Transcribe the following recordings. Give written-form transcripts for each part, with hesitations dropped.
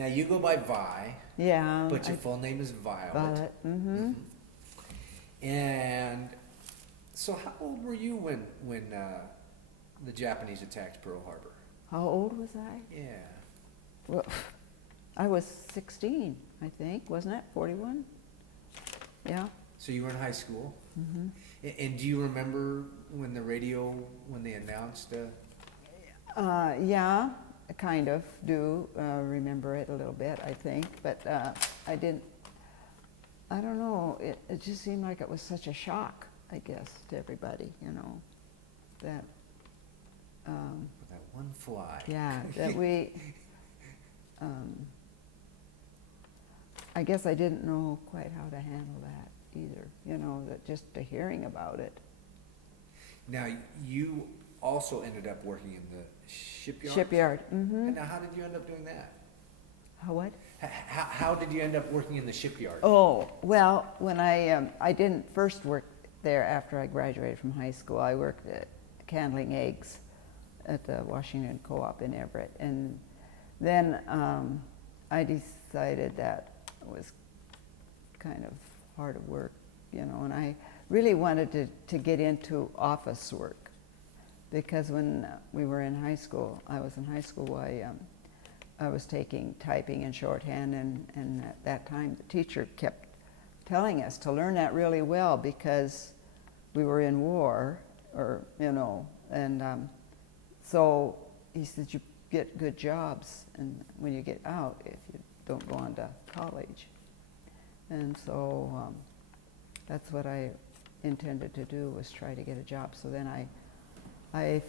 Now you go by Vi. Yeah. But your full name is Violet. Violet. Mm-hmm. And so, how old were you when the Japanese attacked Pearl Harbor? How old was I? Yeah. Well, I was 16, I think, wasn't it? 41? Yeah. So you were in high school. Mm-hmm. And do you remember when they announced? Yeah, I kind of do remember it a little bit, I think, but I don't know, it just seemed like it was such a shock, I guess, to everybody, that... With that one fly. Yeah, that we... I guess I didn't know quite how to handle that either, that just the hearing about it. Now, you also ended up working in the shipyard? Shipyard, mm-hmm. And now, how did you end up doing that? How what? How did you end up working in the shipyard? Oh, well, when I didn't first work there after I graduated from high school. I worked at handling eggs at the Washington Co-op in Everett. And then I decided that it was kind of hard work, and I really wanted to get into office work, because when we were in high school, I was taking typing and shorthand, and at that time the teacher kept telling us to learn that really well because we were in war, and so he said, you get good jobs and when you get out if you don't go on to college. And so that's what I intended to do, was try to get a job. So then I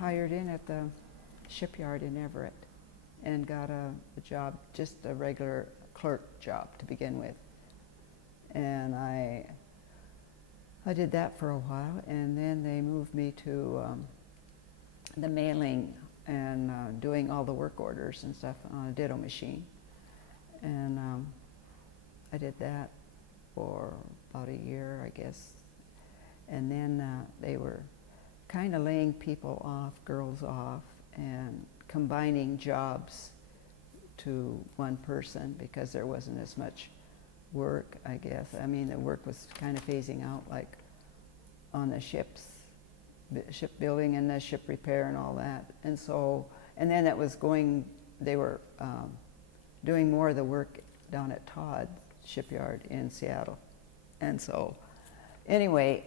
hired in at the shipyard in Everett and got a job, just a regular clerk job to begin with. And I did that for a while, and then they moved me to the mailing and doing all the work orders and stuff on a ditto machine. And I did that for about a year, I guess. And then they were kind of laying people off, girls off, and combining jobs to one person because there wasn't as much work, I guess. I mean, the work was kind of phasing out, like on the ships, shipbuilding and the ship repair and all that. And so, and then it was going, they were doing more of the work down at Todd Shipyard in Seattle. And so, anyway,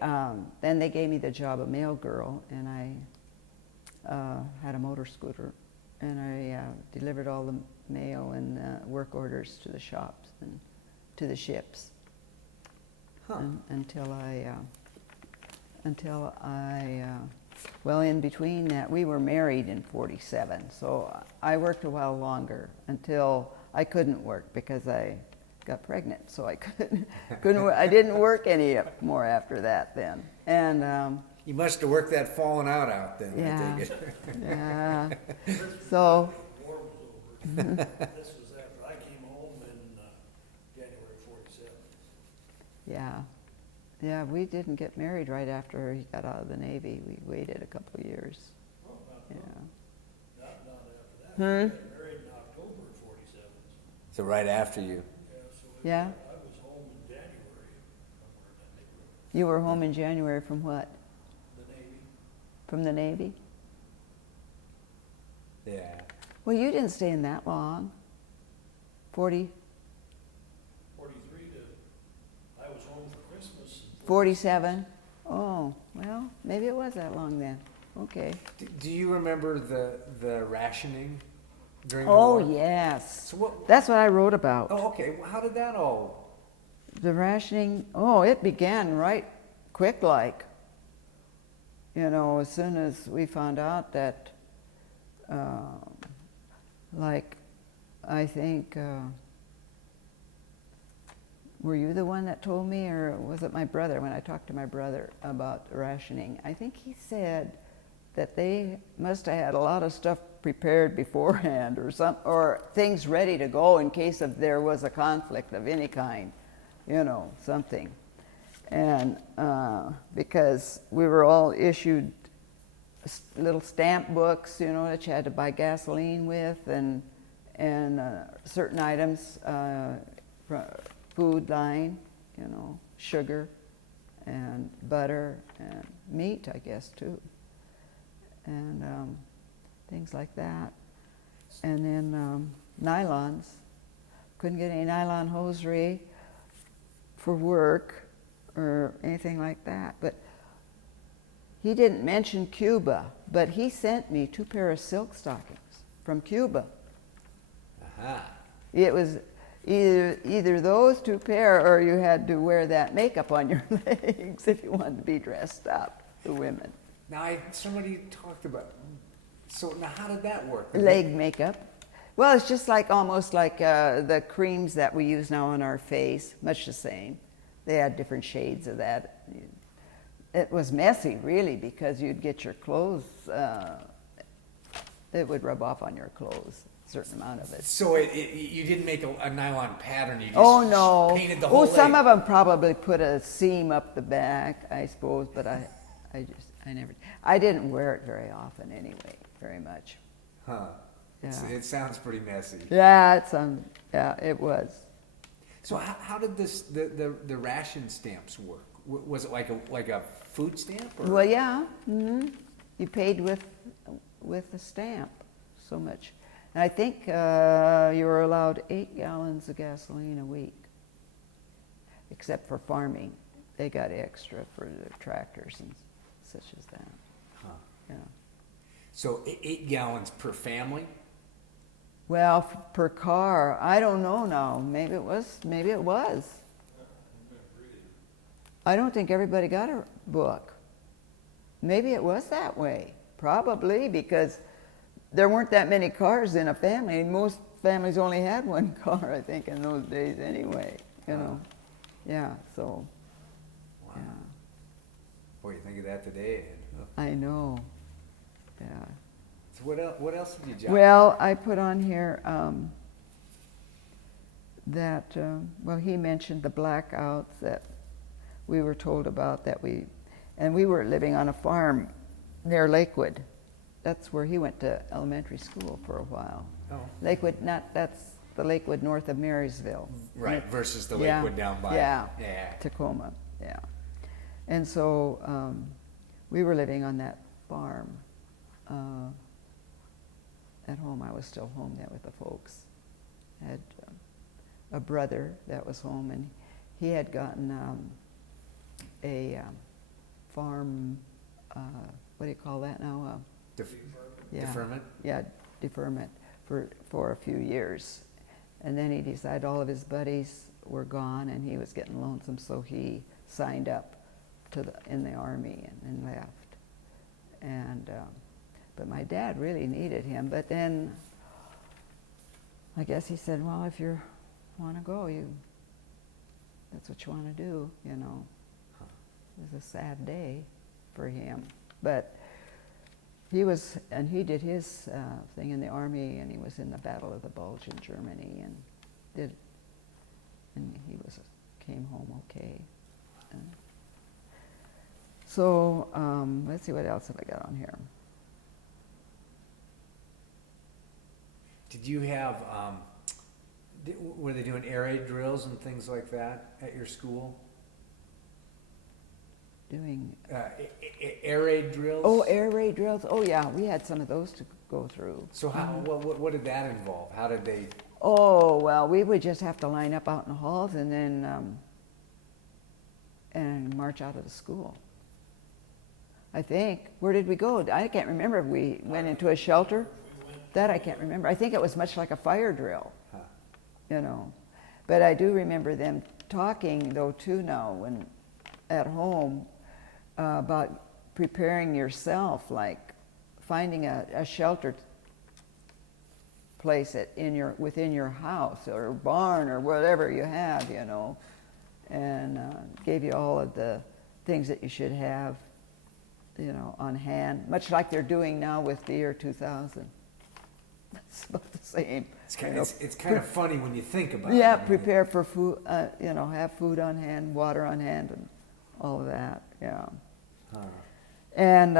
then they gave me the job of mail girl, and I had a motor scooter, and I delivered all the mail and work orders to the shops and to the ships. Huh. Until I, well, in between that, we were married in 47, so I worked a while longer until I couldn't work because I got pregnant, so I couldn't work. I didn't work any more after that then. And you must have worked that falling out then, yeah, I take it. yeah. So. War was over. This was after I came home in January '47. Yeah. Yeah, we didn't get married right after he got out of the Navy. We waited a couple of years. Oh, Yeah. not after that. We got married in October of '47. So right after you. Yeah, so Yeah. I was home in January, somewhere in that neighborhood. You were home in January from what? The Navy. From the Navy? Yeah. Well, you didn't stay in that long. 40, 43 to, I was home for Christmas. 47? Oh, well, maybe it was that long then. Okay. Do you remember the rationing during the Oh, war? yes. So what? That's what I wrote about. Oh, okay. Well, how did that all? The rationing, it began right quick like. As soon as we found out that, I think, were you the one that told me, or was it my brother, when I talked to my brother about rationing? I think he said that they must have had a lot of stuff prepared beforehand or things ready to go in case if there was a conflict of any kind, something. And because we were all issued little stamp books, that you had to buy gasoline with, and and certain items, food line, you know, sugar and butter and meat, I guess, too. And things like that. And then nylons. Couldn't get any nylon hosiery for work or anything like that. But he didn't mention Cuba, but he sent me 2 pairs of silk stockings from Cuba. Aha. It was either those 2 pair, or you had to wear that makeup on your legs if you wanted to be dressed up, the women. Now, somebody talked about, so now how did that work? Leg makeup. Well, it's just like, almost like the creams that we use now on our face, much the same. They had different shades of that. It was messy, really, because you'd get your clothes, it would rub off on your clothes, a certain amount of it. So you didn't make a nylon pattern, you just No. painted the whole leg? Some of them probably put a seam up the back, I suppose, but I didn't wear it very often anyway, very much. Huh. Yeah. It sounds pretty messy. Yeah, it was. So how did the ration stamps work? Was it like a food stamp? Or? Well, yeah. Mm-hmm. You paid with a stamp, so much. And I think you were allowed 8 gallons of gasoline a week, except for farming. They got extra for their tractors and such as that. Huh. Yeah. So 8 gallons per family? Well, per car, I don't know now. Maybe it was. I don't think everybody got a book. Maybe it was that way. Probably, because there weren't that many cars in a family. Most families only had 1 car, I think, in those days anyway. You know. Yeah, so. Wow. Yeah. Boy, you think of that today. I know. Yeah. So what else did you jot? Well, I put on here that, he mentioned the blackouts that we were told about, and we were living on a farm near Lakewood. That's where he went to elementary school for a while. Oh. Lakewood, that's the Lakewood north of Marysville. Right, versus the Yeah. Lakewood down by. Yeah. Yeah. Tacoma, yeah. And so we were living on that farm. At home, I was still home there with the folks. I had a brother that was home, and he had gotten a farm, what do you call that now? Deferment? Yeah, deferment for a few years. And then he decided all of his buddies were gone, and he was getting lonesome, so he signed up in the Army and left. And but my dad really needed him. But then I guess he said, well, if you want to go, that's what you want to do, you know. It was a sad day for him. But he did his thing in the Army, and he was in the Battle of the Bulge in Germany, and he came home okay. So let's see, what else have I got on here? Did you have, were they doing air raid drills and things like that at your school? Doing air raid drills? Oh, air raid drills. Oh, yeah, we had some of those to go through. So what did that involve? How did they? Oh, well, we would just have to line up out in the halls and then and march out of the school. I think. Where did we go? I can't remember if we went into a shelter. That I can't remember. I think it was much like a fire drill, you know. But I do remember them talking, though, too, now, when at home, about preparing yourself, like finding a shelter place within your house or barn or whatever you have, you know, and gave you all of the things that you should have, you know, on hand, much like they're doing now with the year 2000. It's about the same. It's kind of funny when you think about it. Yeah, prepare for food, you know, have food on hand, water on hand, and all of that, yeah. Huh. And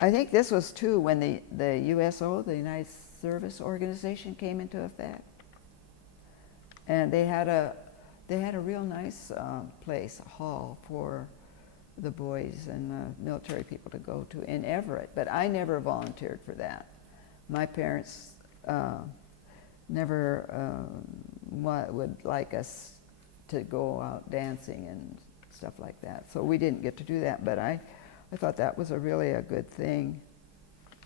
I think this was, too, when the USO, the United service organization came into effect. And they had a real nice place, a hall for the boys and the military people to go to in Everett. But I never volunteered for that. My parents never would like us to go out dancing and stuff like that. So we didn't get to do that. But I thought that was really a good thing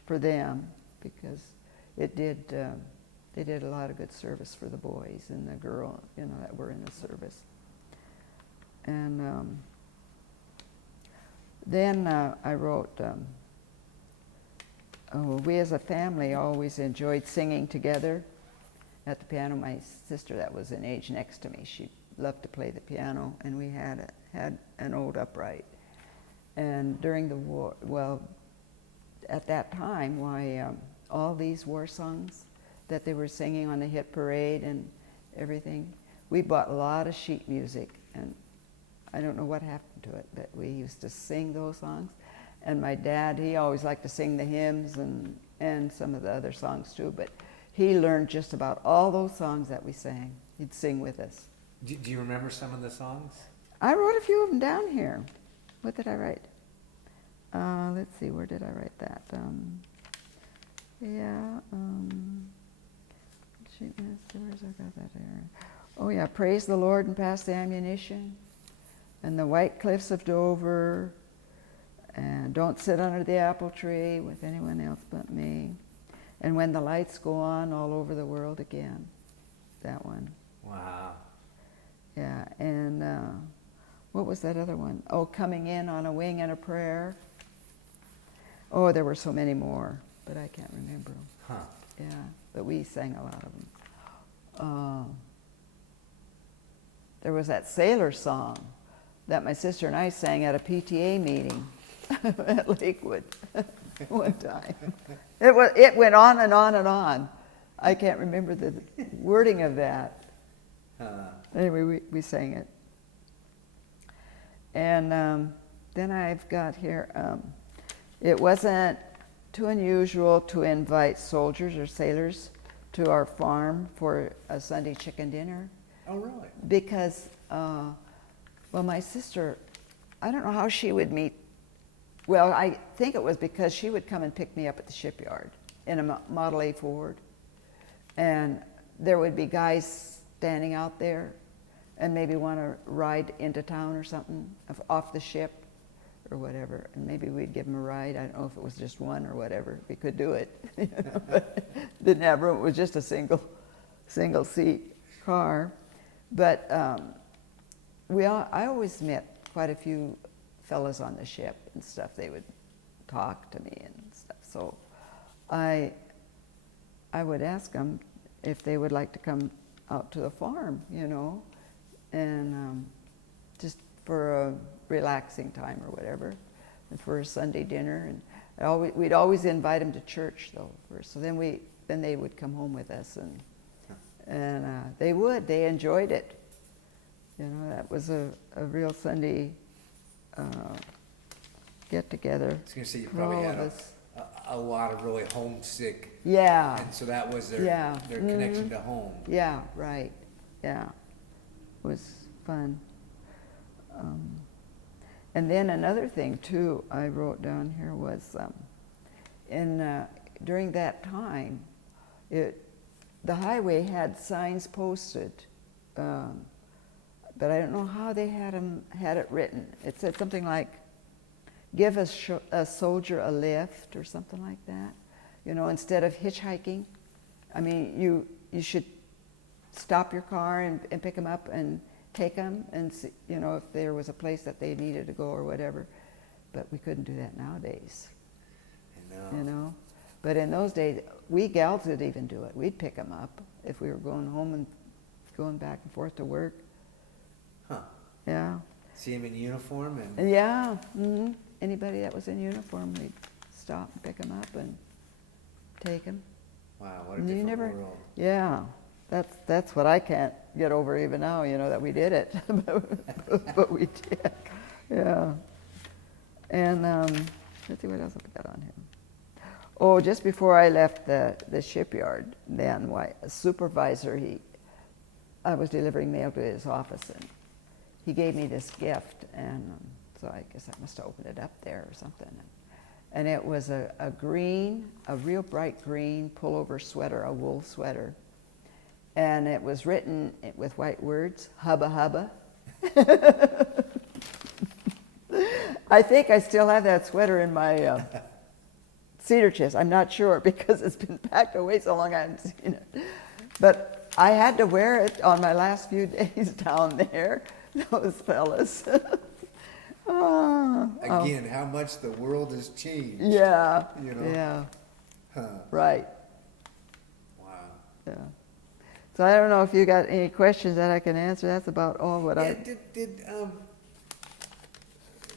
for them, because it did. They did a lot of good service for the boys and the girl, that were in the service. And then I wrote, we as a family always enjoyed singing together at the piano. My sister, that was in age next to me, she loved to play the piano, and we had an old upright. And during the war, well, at that time, all these war songs that they were singing on the hit parade and everything, we bought a lot of sheet music, and I don't know what happened to it, but we used to sing those songs. And my dad, he always liked to sing the hymns and some of the other songs too, but he learned just about all those songs that we sang. He'd sing with us. Do you remember some of the songs? I wrote a few of them down here. What did I write? Let's see, where did I write that? Where's I got that there? Oh yeah, Praise the Lord and Pass the Ammunition, and The White Cliffs of Dover, and Don't Sit Under the Apple Tree with Anyone Else But Me, and When the Lights Go On All Over the World Again, that one. Wow. Yeah, and what was that other one? Oh, Coming In on a Wing and a Prayer. Oh, there were so many more, but I can't remember them. Huh. Yeah, but we sang a lot of them. There was that sailor song that my sister and I sang at a PTA meeting at Lakewood one time. It went on and on and on. I can't remember the wording of that. Anyway, we sang it. And then I've got here, it wasn't too unusual to invite soldiers or sailors to our farm for a Sunday chicken dinner. Oh, really? Because, well, my sister, I don't know how she would meet. Well, I think it was because she would come and pick me up at the shipyard in a Model A Ford. And there would be guys standing out there and maybe want to ride into town or something, off the ship or whatever. And maybe we'd give them a ride. I don't know if it was just one or whatever. We could do it. But didn't have room. It was just a single seat car. But I always met quite a few fellas on the ship and stuff. They would talk to me and stuff. So I would ask them if they would like to come out to the farm, and just for a relaxing time or whatever, and for a Sunday dinner. And we'd always invite them to church though first. So then they would come home with us, and they enjoyed it. That was a real Sunday get together. I was going to say you probably had a lot of really homesick. Yeah. And so that was their connection to home. Yeah, right. Yeah. It was fun. And then another thing too I wrote down here was during that time, the highway had signs posted, but I don't know how they had it written. It said something like, "Give a soldier a lift," or something like that. Instead of hitchhiking. I mean, you should stop your car and pick them up and take them and see, if there was a place that they needed to go or whatever. But we couldn't do that nowadays. I know. But in those days, we gals would even do it. We'd pick them up if we were going home and going back and forth to work. Huh. Yeah. See him in uniform and. Yeah. Mm-hmm. Anybody that was in uniform, we'd stop and pick them up and take them. Wow, what a different world. Yeah. That's what I can't get over even now, that we did it. But we did. Yeah. And let's see what else I put that on here. Oh, just before I left the shipyard, then a supervisor, I was delivering mail to his office, and he gave me this gift, and so I guess I must have opened it up there or something. And it was a real bright green pullover sweater, a wool sweater. And it was written with white words, Hubba Hubba. I think I still have that sweater in my cedar chest. I'm not sure because it's been packed away so long I haven't seen it. But I had to wear it on my last few days down there, those fellas. Again, how much the world has changed. Yeah, You know? yeah, Huh. right, Wow. yeah. So I don't know if you got any questions that I can answer. That's about all what Yeah,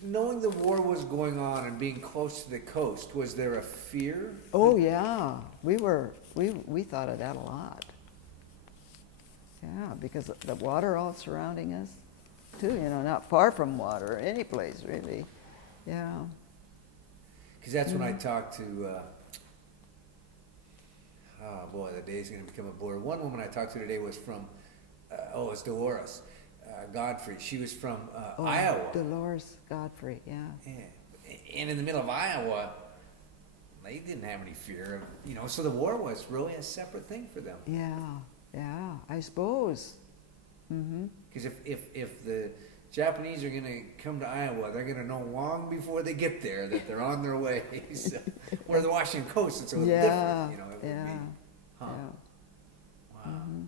knowing the war was going on and being close to the coast, was there a fear? Oh yeah, we thought of that a lot. Yeah, because the water all surrounding us, too. Not far from water, any place really. Yeah. Because that's when I talked to, oh boy, the day's going to become a blur. One woman I talked to today was from, it's Dolores Godfrey. She was from Iowa. Dolores Godfrey, yeah. Yeah. And in the middle of Iowa, they didn't have any fear of, so the war was really a separate thing for them. Yeah, I suppose. Mm-hmm. Because if the Japanese are going to come to Iowa, they're going to know long before they get there that they're on their way. So, where the Washington coast, it's a little different. It would be, huh? Yeah. Wow. Mm-hmm.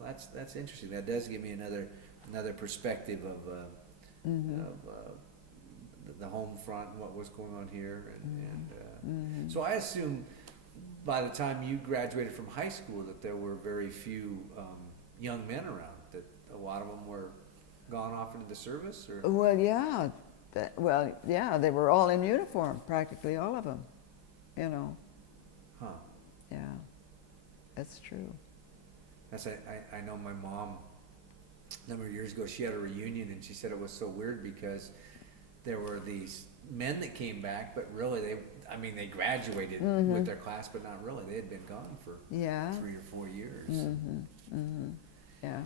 Well, that's interesting. That does give me another perspective of the home front and what was going on here, and so I assume by the time you graduated from high school that there were very few young men around. That a lot of them were gone off into the service, or Well, yeah. They were all in uniform, practically all of them. huh? Yeah, that's true. I know my mom, a number of years ago, she had a reunion, and she said it was so weird because there were these men that came back, but really they graduated with their class, but not really. They had been gone for 3 or 4 years. Yeah.